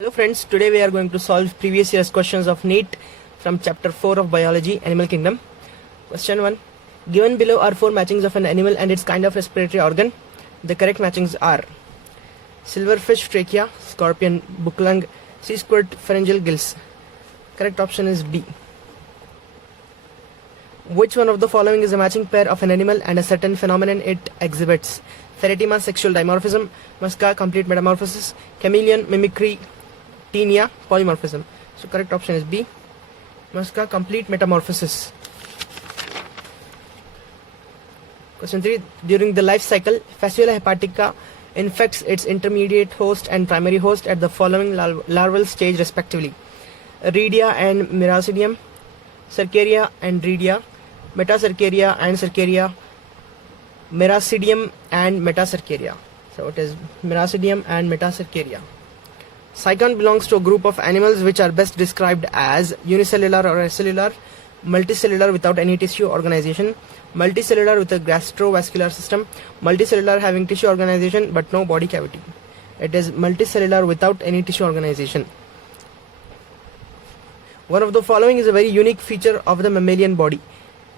Hello friends, today we are going to solve previous year's questions of NEET from chapter 4 of Biology, Animal Kingdom. Question 1. Given below are 4 matchings of an animal and its kind of respiratory organ. The correct matchings are silverfish trachea, scorpion book lung, sea squirt pharyngeal gills. Correct option is B. Which one of the following is a matching pair of an animal and a certain phenomenon it exhibits? Ferretima, sexual dimorphism; Musca, complete metamorphosis; chameleon, mimicry; Taenia, polymorphism. So correct option is B. Musca, complete metamorphosis. Question 3. During the life cycle, Fasciola hepatica infects its intermediate host and primary host at the following larval stage respectively: Redia and Miracidium, Cercaria and Redia, Metacercaria and Cercaria, Miracidium and Metacercaria. So it is Miracidium and Metacercaria. Cycon belongs to a group of animals which are best described as unicellular or acellular, multicellular without any tissue organization, multicellular with a gastrovascular system, multicellular having tissue organization but no body cavity. It is multicellular without any tissue organization. One of the following is a very unique feature of the mammalian body: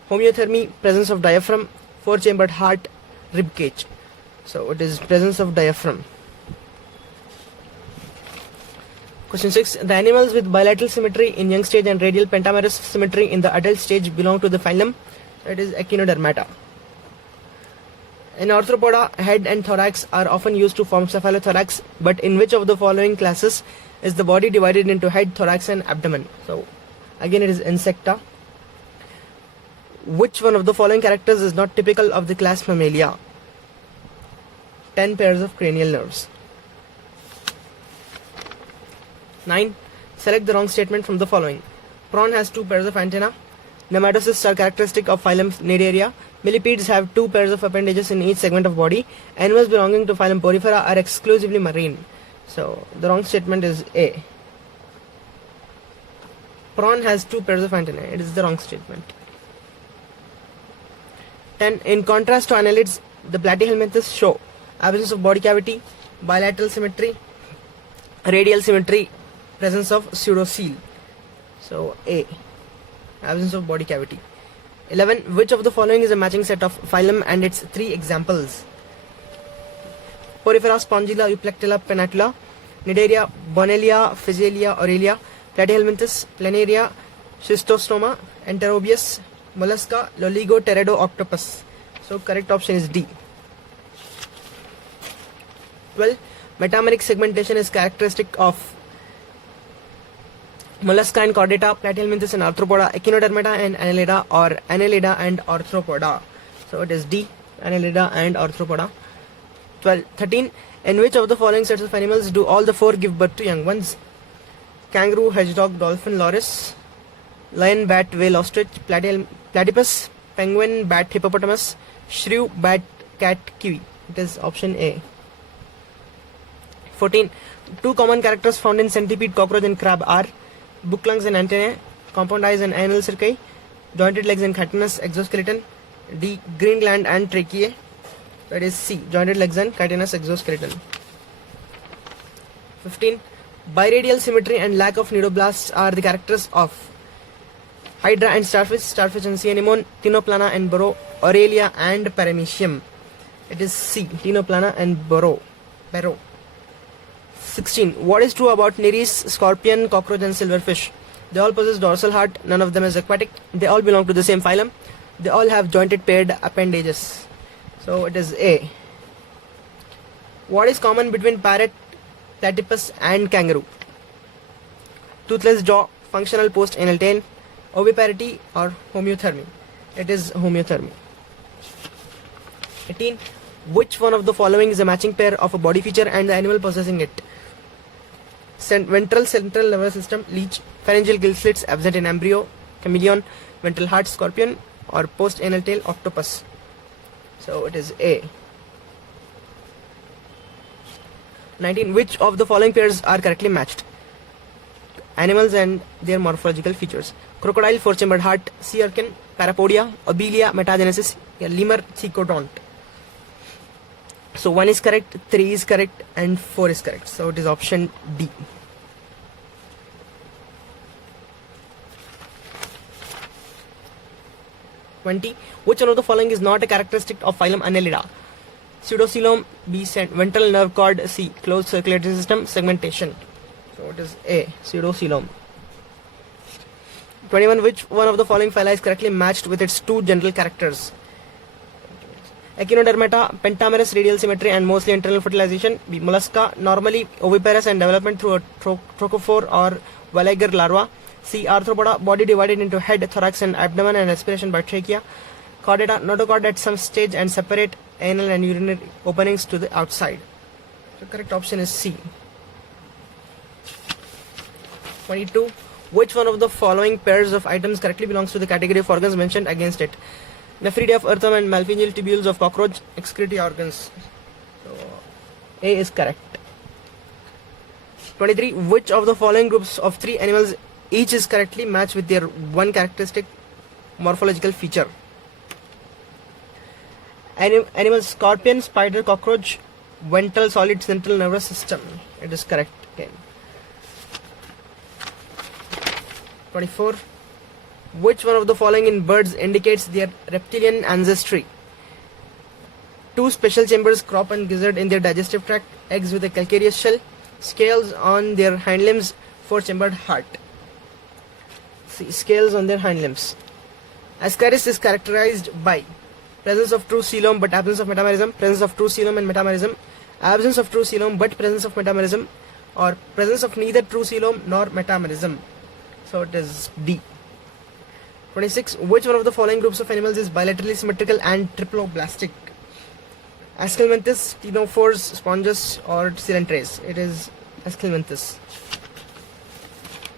homeothermy, presence of diaphragm, 4-chambered heart, rib cage. So it is presence of diaphragm. Question 6. The animals with bilateral symmetry in young stage and radial pentamerous symmetry in the adult stage belong to the phylum. It is Echinodermata. In Arthropoda, head and thorax are often used to form cephalothorax, but in which of the following classes is the body divided into head, thorax and abdomen? So again it is Insecta. Which one of the following characters is not typical of the class Mammalia? 10 pairs of cranial nerves. 9. Select the wrong statement from the following. Prawn has 2 pairs of antennae. Nematocysts are characteristic of phylum Cnidaria. Millipedes have 2 pairs of appendages in each segment of body. Animals belonging to phylum Porifera are exclusively marine. So the wrong statement is A. Prawn has 2 pairs of antennae. It is the wrong statement. 10. In contrast to annelids, the platyhelminthes show absence of body cavity, bilateral symmetry, radial symmetry, presence of pseudocoel. So A. Absence of body cavity. 11. Which of the following is a matching set of phylum and its 3 examples? Porifera, Spongilla, Euplectella, Pennatula; Cnidaria, Bonellia, Physalia, Aurelia; Platyhelminthes, Planaria, Schistostoma; Enterobius, Mollusca, Loligo, Pterodo, Octopus. So correct option is D. 12. Metameric segmentation is characteristic of Mollusca and Chordata, Platyhelminthes and Arthropoda, Echinodermata and Annelida, or Annelida and Arthropoda. So it is D. Annelida and Arthropoda. 13. In which of the following sets of animals do all the 4 give birth to young ones? Kangaroo, hedgehog, dolphin, loris; lion, bat, whale, ostrich; platypus, penguin, bat, hippopotamus; shrew, bat, cat, kiwi. It is option A. 14. 2 common characters found in centipede, cockroach and crab are book lungs and antennae, compound eyes and anal cerci, jointed legs and chitinous exoskeleton; D. green gland and tracheae. That is C. Jointed legs and chitinous exoskeleton. 15. Biradial symmetry and lack of cnidoblasts are the characters of hydra and starfish and sea anemone; Tinoplana and burrow; Aurelia and Paramecium. It is C. Tinoplana and burrow. 16. What is true about Nereis, scorpion, cockroach and silverfish? They all possess dorsal heart. None of them is aquatic. They all belong to the same phylum. They all have jointed paired appendages. So it is A. What is common between parrot, platypus and kangaroo? Toothless jaw, functional post-anal tail, oviparity or homeothermy. It is homeothermy. 18. Which one of the following is a matching pair of a body feature and the animal possessing it? Ventral central nervous system, leech; pharyngeal gill slits absent in embryo, chameleon; ventral heart, scorpion; or post-anal tail, octopus. So it is A. 19. Which of the following pairs are correctly matched? Animals and their morphological features: crocodile, 4-chambered heart; sea urchin; parapodia; obelia, metagenesis; lemur, thecodont. So 1 is correct, 3 is correct and 4 is correct. So it is option D. 20. Which one of the following is not a characteristic of phylum Annelida? Pseudocoelom, B. Ventral nerve cord, C. Closed circulatory system, segmentation. So it is A. Pseudocoelom. 21. Which one of the following phyla is correctly matched with its two general characters? Echinodermata, pentamerous radial symmetry and mostly internal fertilization. B. Mollusca, normally oviparous and development through a trochophore or Valiger larva. C. Arthropoda, body divided into head, thorax and abdomen and respiration by trachea. Chordata, notochord at some stage and separate anal and urinary openings to the outside. The correct option is C. 22. Which one of the following pairs of items correctly belongs to the category of organs mentioned against it? Nephridia of earthworm and malpighial tubules of cockroach, excretory organs. So A is correct. 23. Which of the following groups of three animals each is correctly matched with their one characteristic morphological feature? Animals: scorpion, spider, cockroach, ventral solid central nervous system. It is correct again. 24. Which one of the following in birds indicates their reptilian ancestry? Two special chambers, crop and gizzard in their digestive tract, eggs with a calcareous shell, scales on their hind limbs, four-chambered heart. See, scales on their hind limbs. Ascaris is characterized by presence of true coelom but absence of metamerism, presence of true coelom and metamerism, absence of true coelom but presence of metamerism, or presence of neither true coelom nor metamerism. So it is D. 26. Which one of the following groups of animals is bilaterally symmetrical and triploblastic? Aschelminthes, ctenophores, sponges, or coelenterase? It is Aschelminthes.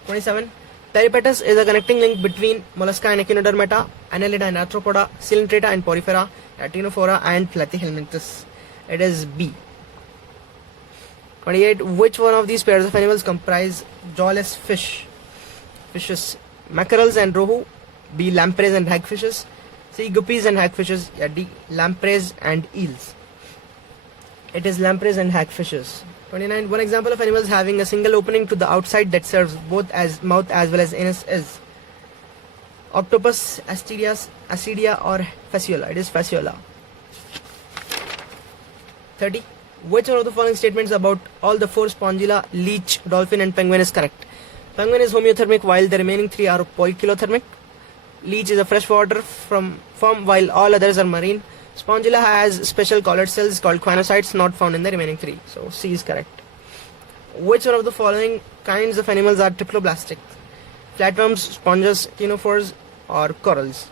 27. Peripatus is a connecting link between Mollusca and Echinodermata, Annelida and Arthropoda, Coelenterata and Porifera, Actinophora and Platyhelminthes. It is B. 28. Which one of these pairs of animals comprise jawless fishes? Mackerels and rohu. B. Lampreys and hagfishes. C. Guppies and hagfishes. Yeah, D. Lampreys and eels. It is lampreys and hagfishes. 29. One example of animals having a single opening to the outside that serves both as mouth as well as anus is octopus, acidia or fasciola. It is fasciola. 30. Which one of the following statements about all the four spongilla, leech, dolphin and penguin is correct? Penguin is homeothermic while the remaining three are poikilothermic. Leech is a freshwater form while all others are marine. Spongilla has special collared cells called choanocytes not found in the remaining three. So C is correct. Which one of the following kinds of animals are triploblastic? Flatworms, sponges, ctenophores or corals?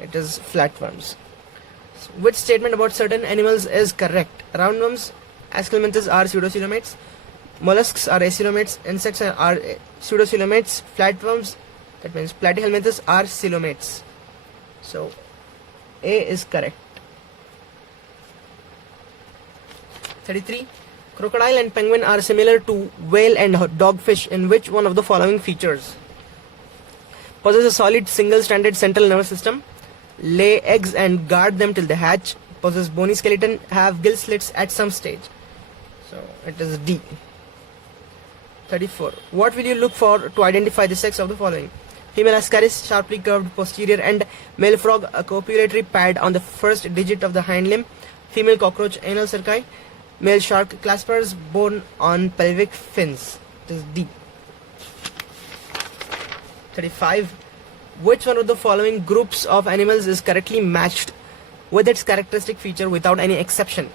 It is flatworms. Which statement about certain animals is correct? Roundworms, Aschelminthes are pseudocoelomates. Mollusks are acoelomates. Insects are pseudocoelomates. Flatworms, that means platyhelminthes, are coelomates. So A is correct. 33. Crocodile and penguin are similar to whale and dogfish in which one of the following features? Possess a solid single-stranded central nervous system, lay eggs and guard them till they hatch, possess bony skeleton, have gill slits at some stage. So it is D. 34. What will you look for to identify the sex of the following? Female Ascaris, sharply curved posterior end. Male frog, a copulatory pad on the first digit of the hind limb. Female cockroach, anal cerci. Male shark, claspers, bone on pelvic fins. It is D. 35. Which one of the following groups of animals is correctly matched with its characteristic feature without any exception?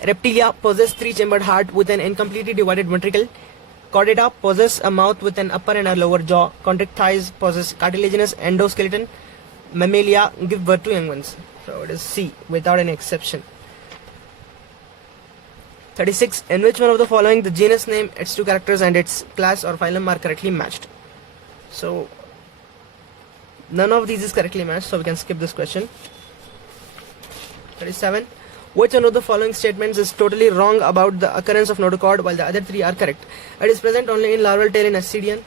Reptilia possess three-chambered heart with an incompletely divided ventricle. Chordata possess a mouth with an upper and a lower jaw. Chondric thighs possess cartilaginous endoskeleton. Mammalia give birth to young ones. So it is C without any exception. 36. In which one of the following the genus name, its two characters and its class or phylum are correctly matched? So none of these is correctly matched, so we can skip this question. 37. Which one of the following statements is totally wrong about the occurrence of notochord while the other three are correct? It is present only in larval tail in Ascidians.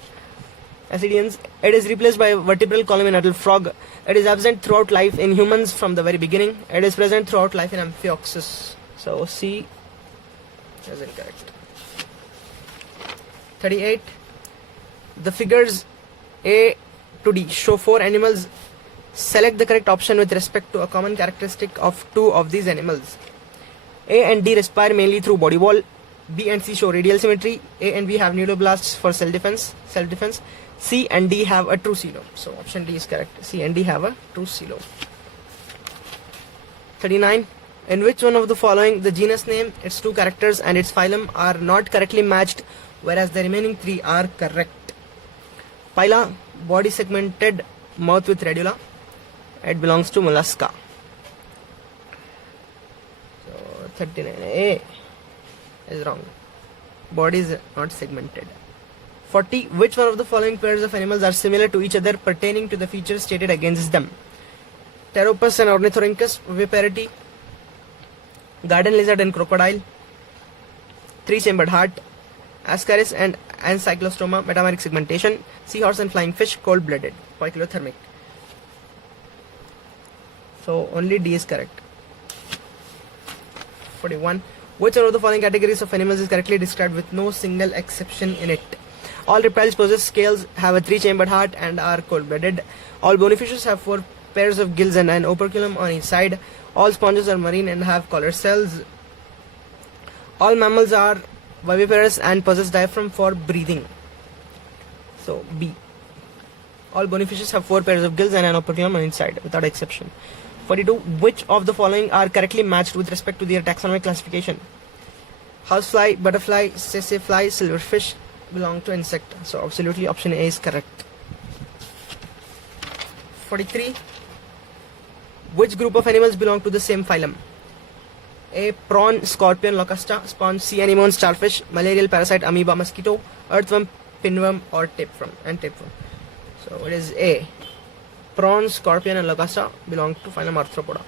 It is replaced by a vertebral column in adult frog. It is absent throughout life in humans from the very beginning. It is present throughout life in Amphioxus. So C is incorrect. 38. The figures A to D. Show 4 animals. Select the correct option with respect to a common characteristic of 2 of these animals. A and D respire mainly through body wall. B and C show radial symmetry. A and B have neuroblasts for self-defense. C and D have a true coelom. So option D is correct. C and D have a true coelom. 39. In which one of the following the genus name, its 2 characters and its phylum are not correctly matched, whereas the remaining 3 are correct? Phyla, body segmented, mouth with radula. It belongs to mollusca. So 39. A is wrong. Body is not segmented. 40. Which one of the following pairs of animals are similar to each other pertaining to the features stated against them? Pteropus and Ornithorhynchus, viviparity. Garden lizard and crocodile. 3-chambered heart. Ascaris and Ancylostoma, metameric segmentation. Seahorse and flying fish, cold-blooded, poikilothermic. So only D is correct. 41. Which one of the following categories of animals is correctly described with no single exception in it? All reptiles possess scales, have a 3-chambered heart and are cold-blooded. All bony fishes have 4 pairs of gills and an operculum on each side. All sponges are marine and have collar cells. All mammals are viviparous and possess diaphragm for breathing. So B. All bony fishes have 4 pairs of gills and an operculum on each side, without exception. 42. Which of the following are correctly matched with respect to their taxonomic classification? Housefly, butterfly, sassafly, silverfish belong to insect. So absolutely option A is correct. 43. Which group of animals belong to the same phylum? A. Prawn, scorpion, locusta, sponge, sea anemone, starfish, malarial parasite, amoeba, mosquito, earthworm, pinworm, or tapeworm. So it is A. Prawn, scorpion, and locusta belong to phylum Arthropoda.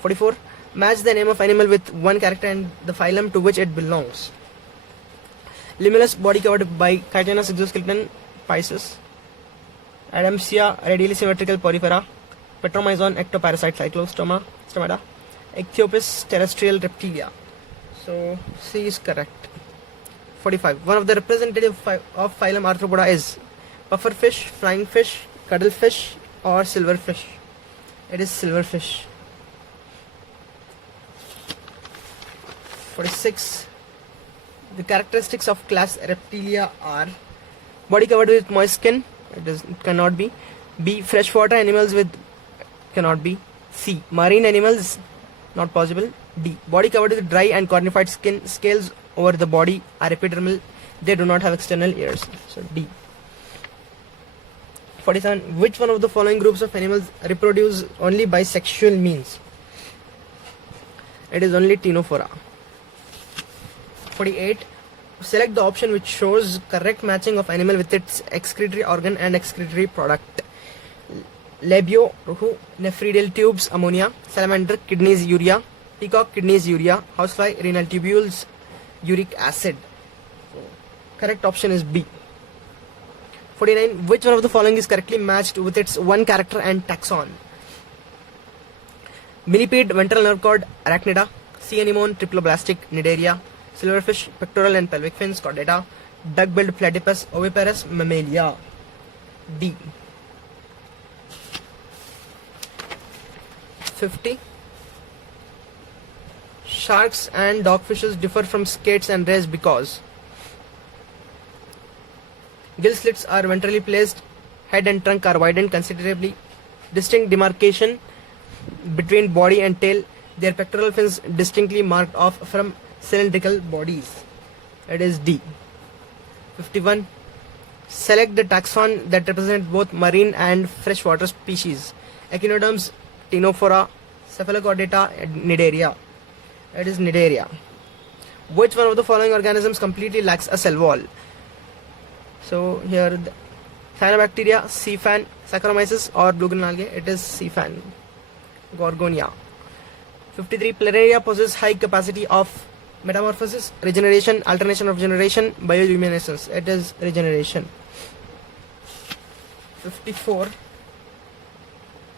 44. Match the name of animal with one character and the phylum to which it belongs. Limulus, body covered by chitinous exoskeleton, Pisces. Adamsia, radially symmetrical porifera. Petromyzon, ectoparasite, Cyclostoma, stomata. Ichthyopus, terrestrial reptilia. So C is correct. 45. One of the representative of phylum Arthropoda is pufferfish, flying fish, cuttlefish, or silverfish. It is silverfish. 46. The characteristics of class Reptilia are body covered with moist skin. It cannot be. B. Freshwater animals with cannot be. C. Marine animals, not possible. D. Body covered with dry and cornified skin. Scales over the body are epidermal. They do not have external ears. So D. 47. Which one of the following groups of animals reproduce only by sexual means? It is only Ctenophora. 48. Select the option which shows correct matching of animal with its excretory organ and excretory product. Labio, ruhu, nephridial tubes, ammonia. Salamander, kidneys, urea. Peacock, kidneys, urea. Housefly, renal tubules, uric acid. So, correct option is B. 49. Which one of the following is correctly matched with its one character and taxon? Millipede, ventral nerve cord, arachnida. Sea anemone, triploblastic, Cnidaria. Silverfish, pectoral and pelvic fins, Chordata. Duck-billed platypus, oviparous, Mammalia. D. 50. Sharks and dogfishes differ from skates and rays because gill slits are ventrally placed, head and trunk are widened considerably, distinct demarcation between body and tail, their pectoral fins distinctly marked off from cylindrical bodies. It is D. 51. Select the taxon that represent both marine and freshwater species. Echinoderms, Ctenophora, Cephalochordata, and Cnidaria. It is Cnidaria. Which one of the following organisms completely lacks a cell wall? So here, Cyanobacteria, Cfan, Saccharomyces, or blue-green algae. It is Cfan. Gorgonia. 53. Planaria possess high capacity of metamorphosis, regeneration, alternation of generation, bioluminescence. It is regeneration. 54.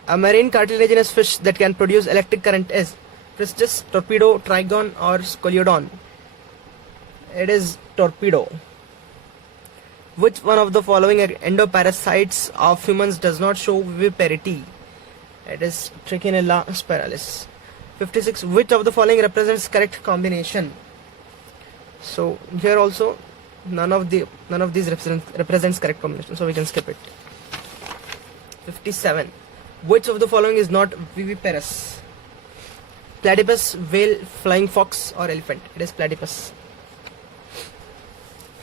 A marine cartilaginous fish that can produce electric current is Pristis, Torpedo, Trigon, or Scoliodon. It is Torpedo. Which one of the following endoparasites of humans does not show viviparity? It is Trichinella spiralis. 56. Which of the following represents correct combination? So here also none of these represents correct combination, so we can skip it. 57. Which of the following is not viviparous? Platypus, whale, flying fox, or elephant? It is platypus.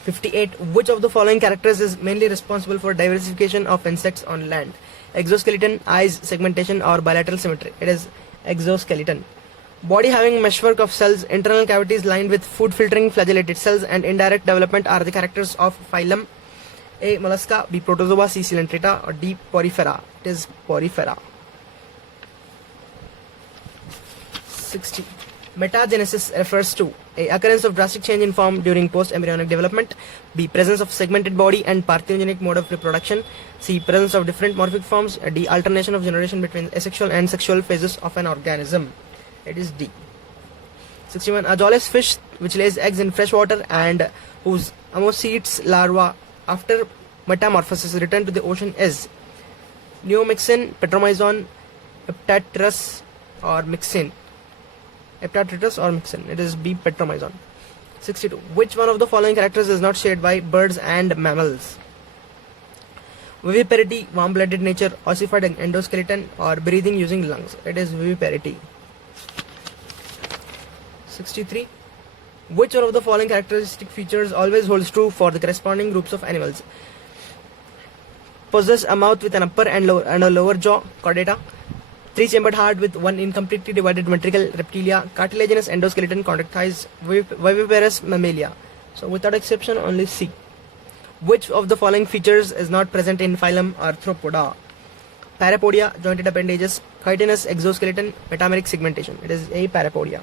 58. Which of the following characters is mainly responsible for diversification of insects on land? Exoskeleton, eyes, segmentation, or bilateral symmetry? It is exoskeleton. Body having meshwork of cells, internal cavities lined with food filtering flagellated cells, and indirect development are the characters of phylum A. Mollusca, B. Protozoa, C. Coelenterata, or D. Porifera? It is Porifera. 60. Metagenesis refers to A. Occurrence of drastic change in form during post-embryonic development, B. Presence of segmented body and parthenogenic mode of reproduction, C. Presence of different morphic forms, D. Alternation of generation between asexual and sexual phases of an organism. It is D. 61. A jawless fish which lays eggs in fresh water and whose oomocetes larva after metamorphosis return to the ocean is Neomyxin, Petromyzon, Heptatetrus, or Myxin? Heptatetrus or Myxin? It is B. Petromyzon. 62. Which one of the following characters is not shared by birds and mammals? Viviparity, warm-blooded nature, ossified endoskeleton, or breathing using lungs? It is viviparity. 63. Which one of the following characteristic features always holds true for the corresponding groups of animals? Possess a mouth with an upper and a lower jaw, chordata. Three-chambered heart with one incompletely divided ventricle, reptilia. Cartilaginous endoskeleton, contractiles, viviparous mammalia. So without exception, only C. Which of the following features is not present in phylum Arthropoda? Parapodia, jointed appendages, chitinous exoskeleton, metameric segmentation? It is A. Parapodia.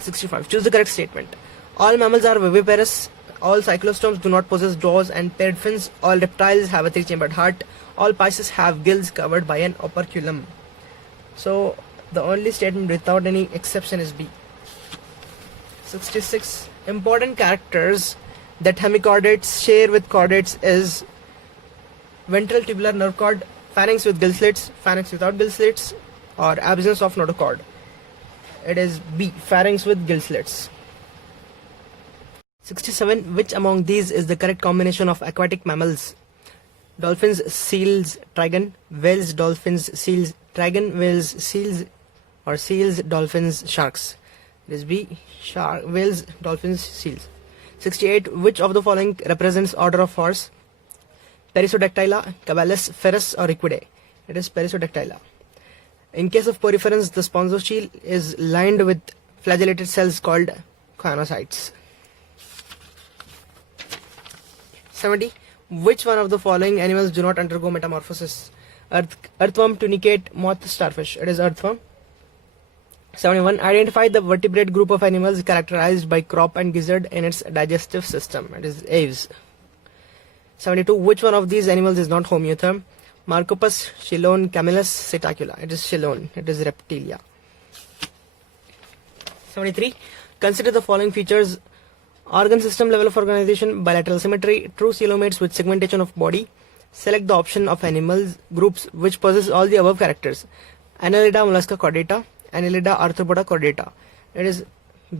65. Choose the correct statement. All mammals are viviparous. All cyclostomes do not possess jaws and paired fins. All reptiles have a three-chambered heart. All pisces have gills covered by an operculum. So the only statement without any exception is B. 66. Important characters that hemichordates share with chordates is ventral tubular nerve cord, pharynx with gill slits, pharynx without gill slits, or absence of notochord? It is B. Pharynx with gill slits. 67. Which among these is the correct combination of aquatic mammals? Dolphins, seals, trigon, whales, dolphins, seals, trigon, whales, seals, or seals, dolphins, sharks? It is B. Whales, dolphins, seals. 68. Which of the following represents order of horse? Perissodactyla, Cabalus, Ferus, or Equidae? It is Perissodactyla. In case of poriferans, the sponsochial is lined with flagellated cells called choanocytes. 70. Which one of the following animals do not undergo metamorphosis? Earthworm, tunicate, moth, starfish? It is earthworm. 71. Identify the vertebrate group of animals characterized by crop and gizzard in its digestive system? It is aves. 72. Which one of these animals is not homeotherm? Marcopus, Chilone, Camelus, Psittacula? It is Chilone. It is reptilia. 73. Consider the following features: organ system level of organization, bilateral symmetry, true coelomates with segmentation of body. Select the option of animals groups which possess all the above characters. Annelida, mollusca, chordata. Annelida, arthropoda, chordata. It is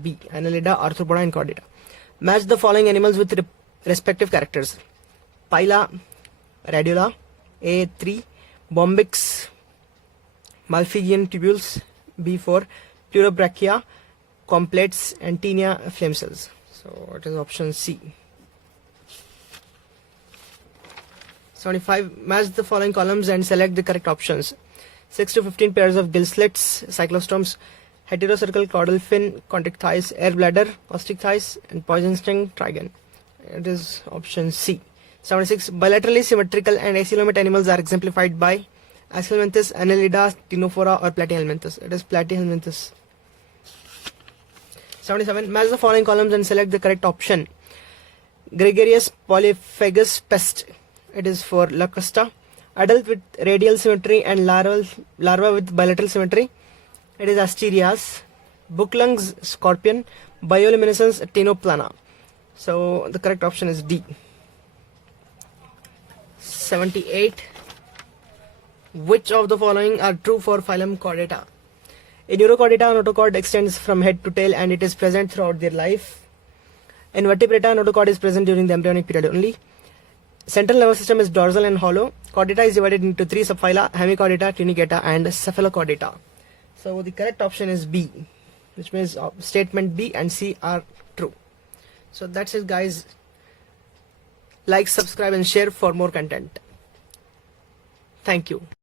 B. Annelida, arthropoda, and chordata. Match the following animals with respective characters: Pila, radula, A3, Bombyx, Malpighian tubules, B4, Pleurobrachia, complex, and Tinea flame cells. So it is option C. 75. Match the following columns and select the correct options: 6 to 15 pairs of gill slits, cyclostomes, heterocircle caudal fin, contractiles, air bladder, ostichthies, and poison sting, trigon. It is option C. 76. Bilaterally symmetrical and acoelomate animals are exemplified by Aschelminthes, Annelida, Ctenophora, or Platyhelminthes? It is Platyhelminthes. 77. Match the following columns and select the correct option: Gregarious polyphagus pest. It is for Locusta. Adult with radial symmetry and larva with bilateral symmetry. It is Asterias. Booklungs, scorpion. Bioluminescence, Ctenoplana. So the correct option is D. 78. Which of the following are true for phylum Chordata? In Urochordata, notochord extends from head to tail and it is present throughout their life. In Vertebrata, notochord is present during the embryonic period only. Central nervous system is dorsal and hollow. Chordata is divided into 3 subphyla: Hemichordata, Tunicata, and Cephalochordata. So the correct option is B, which means statement B and C are true. So that's it, guys. Like, subscribe, and share for more content. Thank you.